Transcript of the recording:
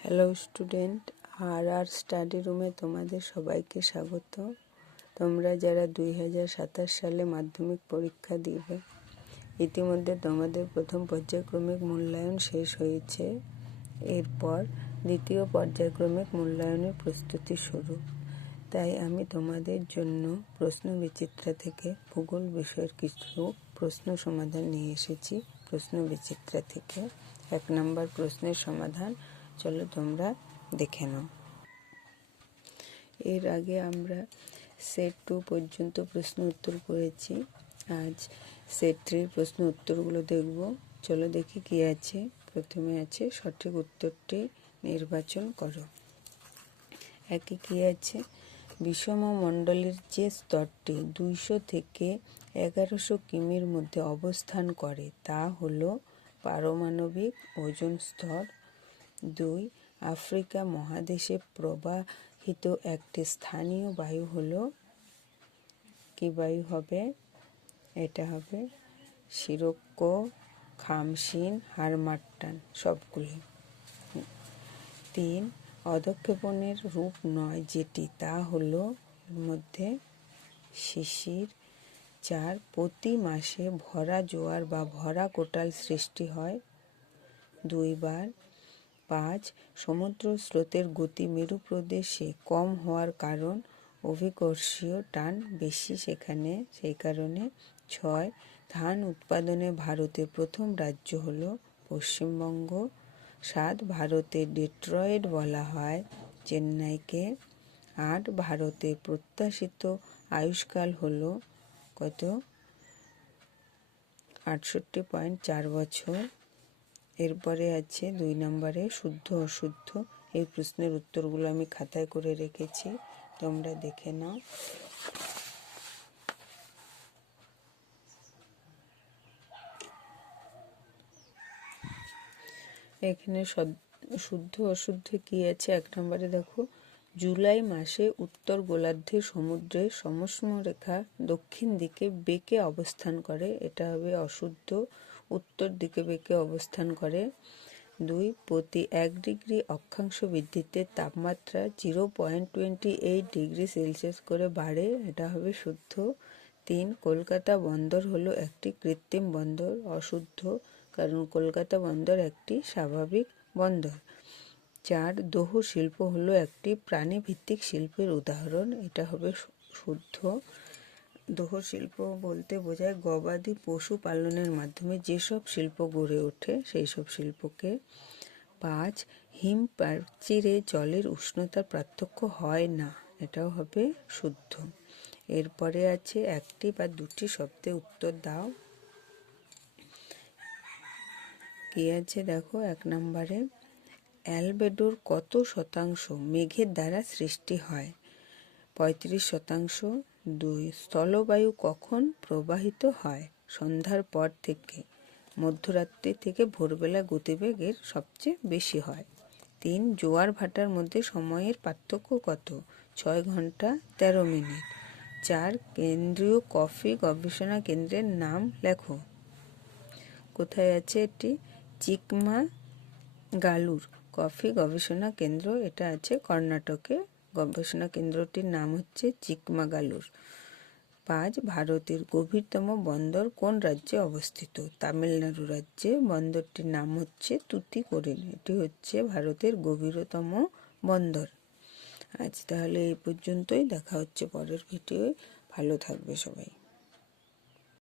Hello student, আর study রুমে তোমাদের সবাইকে স্বাগত। তোমরা যারা 2027 সালে মাধ্যমিক পরীক্ষা দিবে, ইতিমধ্যে তোমাদের প্রথম পর্যায়ক্রমিক মূল্যায়ন শেষ হয়েছে। এরপর দ্বিতীয় পর্যায়ক্রমিক মূল্যায়নের প্রস্তুতি শুরু। তাই আমি তোমাদের জন্য প্রশ্ন বিচিত্রা থেকে ভূগোল বিষয়ের কিছু প্রশ্ন সমাধান নিয়ে এসেছি। প্রশ্ন বিচিত্রা থেকে 1 নম্বর প্রশ্নের সমাধান চলো তোমরা দেখে নাও। এর আগে আমরা সেট 2 পর্যন্ত প্রশ্ন উত্তর করেছি। আজ সেট 3 প্রশ্ন উত্তরগুলো দেখব। চলো দেখি কি আছে। প্রথমে আছে সঠিক উত্তরটি নির্বাচন করো। একে কি আছে? বিষম মণ্ডলের যে স্তরটি 200 থেকে 1100 কিমির মধ্যে অবস্থান করে তা হলো পারমাণবিক ওজোন স্তর। 2. আফ্রিকা মহাদেশে প্রবাহিত একটি স্থানীয় বায়ু হলো, কি বায়ু হবে? এটা হবে সিরোক্কো, খামসিন, হারমাট্টান সবগুলি। 3. অধঃক্ষেপণের রূপ নয় যেটি, তা হলো এর মধ্যে শিশির। 4. প্রতি মাসে ভরা জোয়ার বা ভরা কোটাল সৃষ্টি হয় 2 বার। 5. সমুদ্র স্রোতের গতি মেরু প্রদেশে কম হওয়ার কারণ অভিকর্ষীয় টান বেশি সেখানে, সেই কারণে। 6. ধান উৎপাদনে ভারতের প্রথম রাজ্য হলো পশ্চিমবঙ্গ। 7. ভারতের ডেট্রয়েট বলা হয় চেন্নাইকে। 8. ভারতের প্রত্যাশিত আয়ুষ্কাল হলো কত? 68.4 বছর। এরপরে আছে 2 নম্বরে শুদ্ধ অশুদ্ধ। এই প্রশ্নের উত্তরগুলো আমি খাতায় করে রেখেছি, তোমরা দেখে নাও। এখানে শুদ্ধ অশুদ্ধ কি আছে? 1 নম্বরে দেখো, জুলাই মাসে উত্তর গোলার্ধে সমুদ্রের সমশ্মরেখা দক্ষিণ দিকে বেঁকে অবস্থান করে, এটা হবে অশুদ্ধ। উত্তর দিকে বেঁকে অবস্থান করে। 2. প্রতি 1 ডিগ্রি অক্ষাংশ বৃদ্ধিতে তাপমাত্রা 0.28 ডিগ্রি সেলসিয়াস করে বাড়ে, এটা হবে শুদ্ধ। 3. কলকাতা বন্দর হলো একটি কৃত্রিম বন্দর, অশুদ্ধ, কারণ কলকাতা বন্দর একটি স্বাভাবিক বন্দর। 4. দোহ শিল্প হলো একটি প্রাণীভিত্তিক শিল্পের উদাহরণ, এটা হবে শুদ্ধ। দোহ শিল্প বলতে বোঝায় গবাদি পশু পালনের মাধ্যমে যেসব শিল্প গড়ে ওঠে সেই সব শিল্পকে। 5. হিম প্রাচীরে জলের উষ্ণতার পার্থক্য হয় না, এটাও হবে শুদ্ধ। এরপরে আছে একটি বা দুটি শব্দে উত্তর দাও। কি আছে দেখো? 1 নম্বরে অ্যালবেডোর কত শতাংশ মেঘের দ্বারা সৃষ্টি হয়? 35%। 2. স্থলবায়ু কখন প্রবাহিত হয়? সন্ধ্যার পর থেকে। মধ্যরাত্রি থেকে ভোরবেলা গতিবেগের সবচেয়ে বেশি হয়। 3. জোয়ার ভাটার মধ্যে সময়ের পার্থক্য কত? 6 ঘন্টা 13 মিনিট। 4. কেন্দ্রীয় কফি গবেষণা কেন্দ্রের নাম লেখো। কোথায় আছে এটি? চিকমাগালুর কফি গবেষণা কেন্দ্র, এটা আছে কর্ণাটকে। গবেষণা কেন্দ্রটির নাম হচ্ছে চিকমাগালুর। 5. ভারতের গভীরতম বন্দর কোন রাজ্যে অবস্থিত? তামিলনাড়ু রাজ্যে। বন্দরটির নাম হচ্ছে তুতিকোরিন, এটি হচ্ছে ভারতের গভীরতম বন্দর। আজ তাহলে এই পর্যন্তই, দেখা হচ্ছে পরের ভিডিওয়। ভালো থাকবে সবাই।